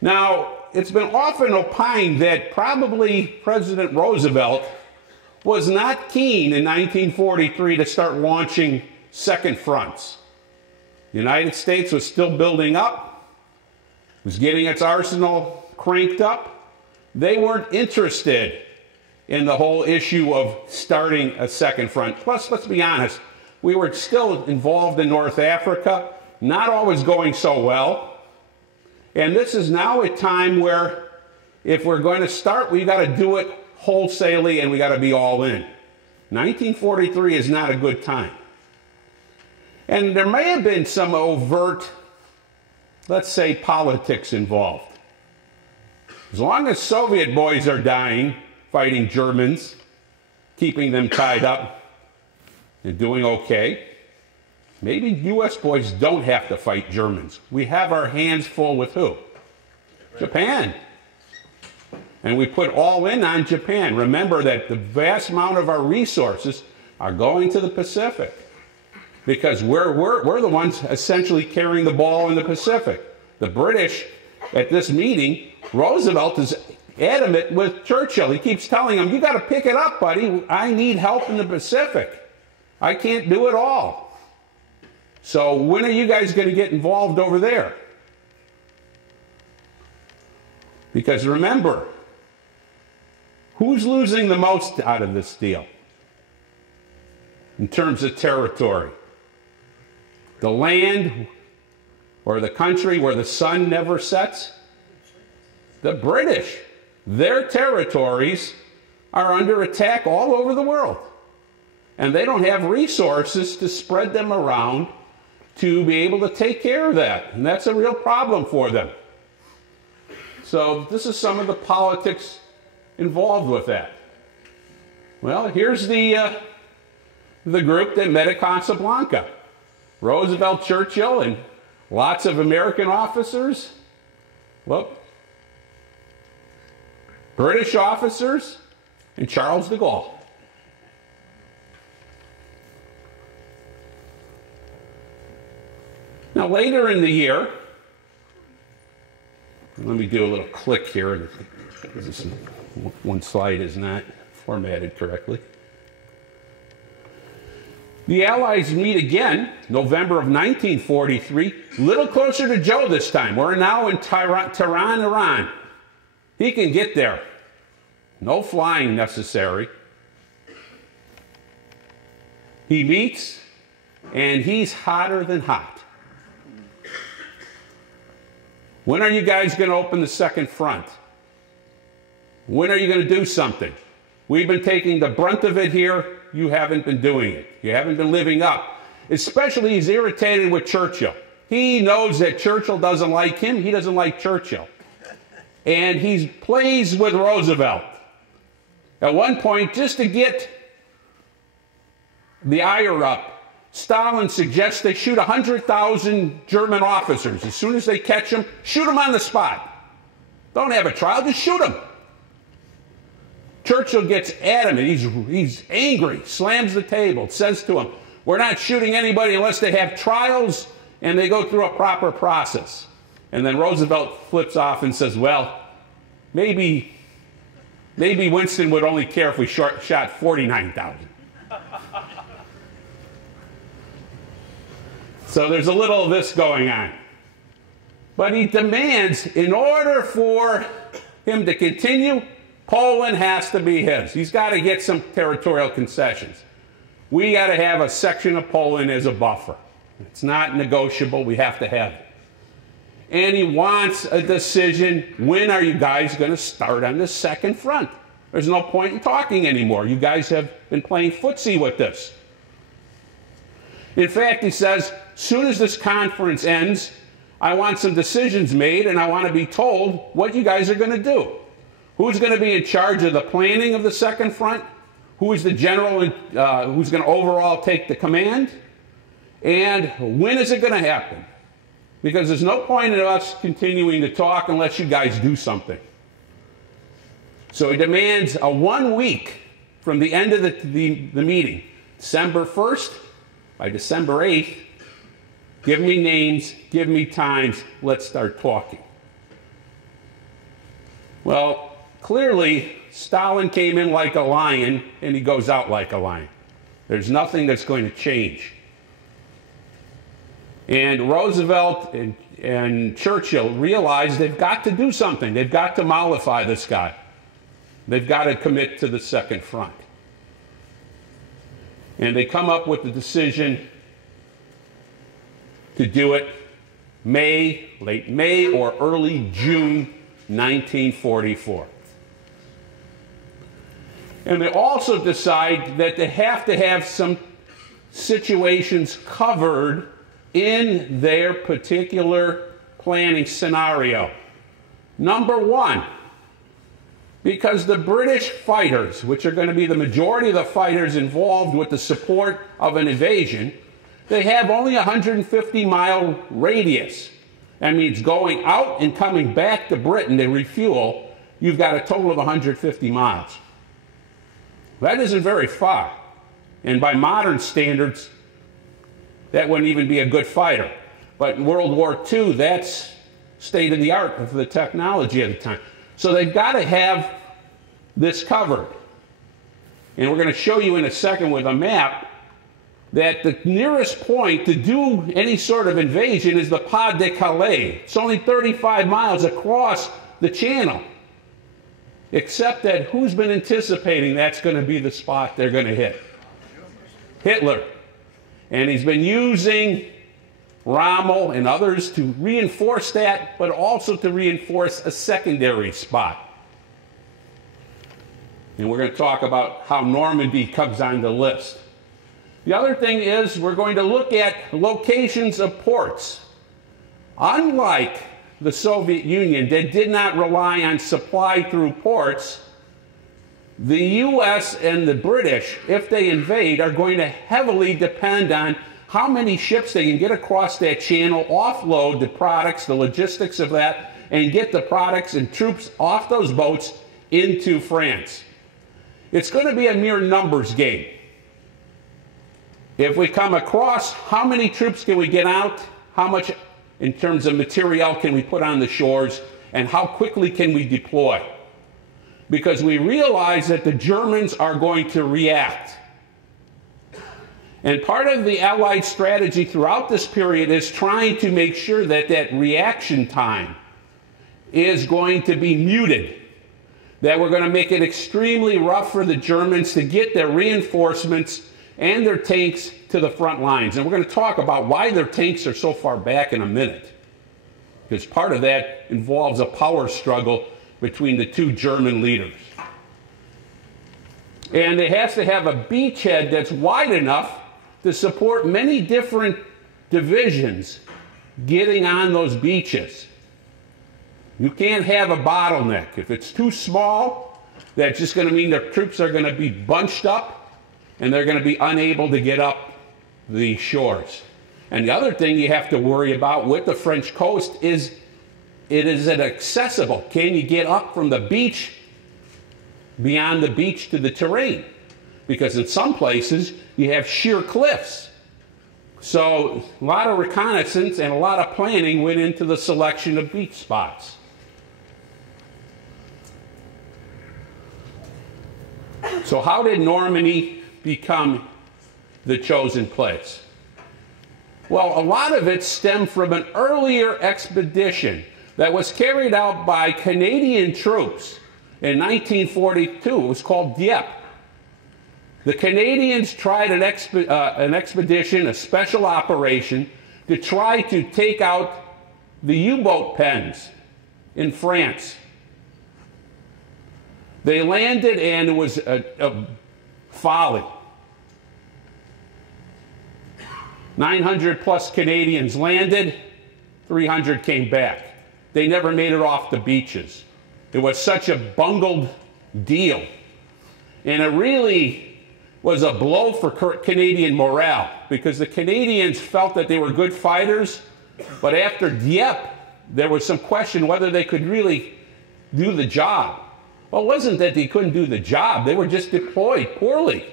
Now, it's been often opined that probably President Roosevelt was not keen in 1943 to start launching second fronts. The United States was still building up, was getting its arsenal cranked up. They weren't interested in the whole issue of starting a second front. Plus, let's be honest, we were still involved in North Africa, not always going so well. And this is now a time where if we're going to start, we've got to do it wholesalely and we got to be all in. 1943 is not a good time. And there may have been some overt, let's say, politics involved. As long as Soviet boys are dying, fighting Germans, keeping them tied up and doing okay, maybe U.S. boys don't have to fight Germans. We have our hands full with who? Japan. And we put all in on Japan. Remember that the vast amount of our resources are going to the Pacific because we're the ones essentially carrying the ball in the Pacific. The British, at this meeting, Roosevelt is adamant with Churchill. He keeps telling him, you got to pick it up, buddy. I need help in the Pacific. I can't do it all. So when are you guys going to get involved over there? Because remember, who's losing the most out of this deal in terms of territory? The land or the country where the sun never sets? The British. Their territories are under attack all over the world. And they don't have resources to spread them around to be able to take care of that. And that's a real problem for them. So this is some of the politics involved with that. Well, here's the group that met at Casablanca. Roosevelt, Churchill, and lots of American officers. Well, British officers, and Charles de Gaulle. Now, later in the year, let me do a little click here. One slide is not formatted correctly. The Allies meet again, November of 1943, a little closer to Joe this time. We're now in Tehran, Iran. He can get there. No flying necessary. He meets, and he's hotter than hot. When are you guys going to open the second front? When are you going to do something? We've been taking the brunt of it here. You haven't been doing it. You haven't been living up. Especially he's irritated with Churchill. He knows that Churchill doesn't like him. He doesn't like Churchill. And he plays with Roosevelt. At one point, just to get the ire up, Stalin suggests they shoot 100,000 German officers. As soon as they catch them, shoot them on the spot. Don't have a trial, just shoot them. Churchill gets adamant. He's angry, slams the table, says to him, we're not shooting anybody unless they have trials and they go through a proper process. And then Roosevelt flips off and says, well, maybe Winston would only care if we shot 49,000. So there's a little of this going on. But he demands, in order for him to continue, Poland has to be his. He's got to get some territorial concessions. We got to have a section of Poland as a buffer. It's not negotiable. We have to have it. And he wants a decision. When are you guys going to start on the second front? There's no point in talking anymore. You guys have been playing footsie with this. In fact, he says, as soon as this conference ends, I want some decisions made and I want to be told what you guys are going to do. Who's going to be in charge of the planning of the second front? Who is the general who's going to overall take the command? And when is it going to happen? Because there's no point in us continuing to talk unless you guys do something. So he demands a 1 week from the end of the meeting, December 1st, by December 8th, give me names, give me times, let's start talking. Well, clearly, Stalin came in like a lion, and he goes out like a lion. There's nothing that's going to change. And Roosevelt and Churchill realized they've got to do something. They've got to mollify this guy. They've got to commit to the Second Front. And they come up with the decision to do it late May or early June 1944. And they also decide that they have to have some situations covered in their particular planning scenario. Number one, because the British fighters, which are going to be the majority of the fighters involved with the support of an invasion, they have only a 150-mile radius. That means going out and coming back to Britain to refuel, you've got a total of 150 miles. That isn't very far. And by modern standards, that wouldn't even be a good fighter. But in World War II, that's state of the art of the technology at the time. So they've got to have this covered. And we're going to show you in a second with a map that the nearest point to do any sort of invasion is the Pas de Calais. It's only 35 miles across the channel. Except that who's been anticipating that's going to be the spot they're going to hit? Hitler. And he's been using Rommel and others to reinforce that, but also to reinforce a secondary spot. And we're going to talk about how Normandy comes on the list. The other thing is we're going to look at locations of ports. Unlike the Soviet Union that did not rely on supply through ports, the US and the British, if they invade, are going to heavily depend on how many ships they can get across that channel, offload the products, the logistics of that, and get the products and troops off those boats into France. It's going to be a mere numbers game. If we come across, how many troops can we get out? How much in terms of material can we put on the shores? And how quickly can we deploy? Because we realize that the Germans are going to react. And part of the Allied strategy throughout this period is trying to make sure that that reaction time is going to be muted. That we're going to make it extremely rough for the Germans to get their reinforcements and their tanks to the front lines. And we're going to talk about why their tanks are so far back in a minute. Because part of that involves a power struggle between the two German leaders. And it has to have a beachhead that's wide enough to support many different divisions getting on those beaches. You can't have a bottleneck. If it's too small, that's just going to mean their troops are going to be bunched up and they're going to be unable to get up the shores. And the other thing you have to worry about with the French coast is, is it accessible? Can you get up from the beach, beyond the beach to the terrain? Because in some places, you have sheer cliffs. So a lot of reconnaissance and a lot of planning went into the selection of beach spots. So how did Normandy become the chosen place? Well, a lot of it stemmed from an earlier expedition that was carried out by Canadian troops in 1942. It was called Dieppe. The Canadians tried an expedition, a special operation, to try to take out the U-boat pens in France. They landed and it was a folly. 900 plus Canadians landed, 300 came back. They never made it off the beaches. It was such a bungled deal. And it really was a blow for Canadian morale, because the Canadians felt that they were good fighters, but after Dieppe, there was some question whether they could really do the job. Well, it wasn't that they couldn't do the job, they were just deployed poorly.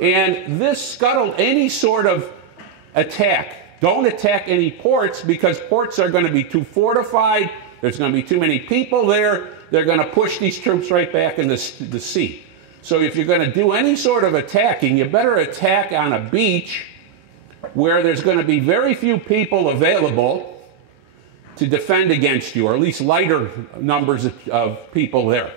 And this scuttled any sort of attack. Don't attack any ports, because ports are going to be too fortified, There's going to be too many people there. They're going to push these troops right back in the sea. So if you're going to do any sort of attacking, you better attack on a beach where there's going to be very few people available to defend against you, or at least lighter numbers of people there.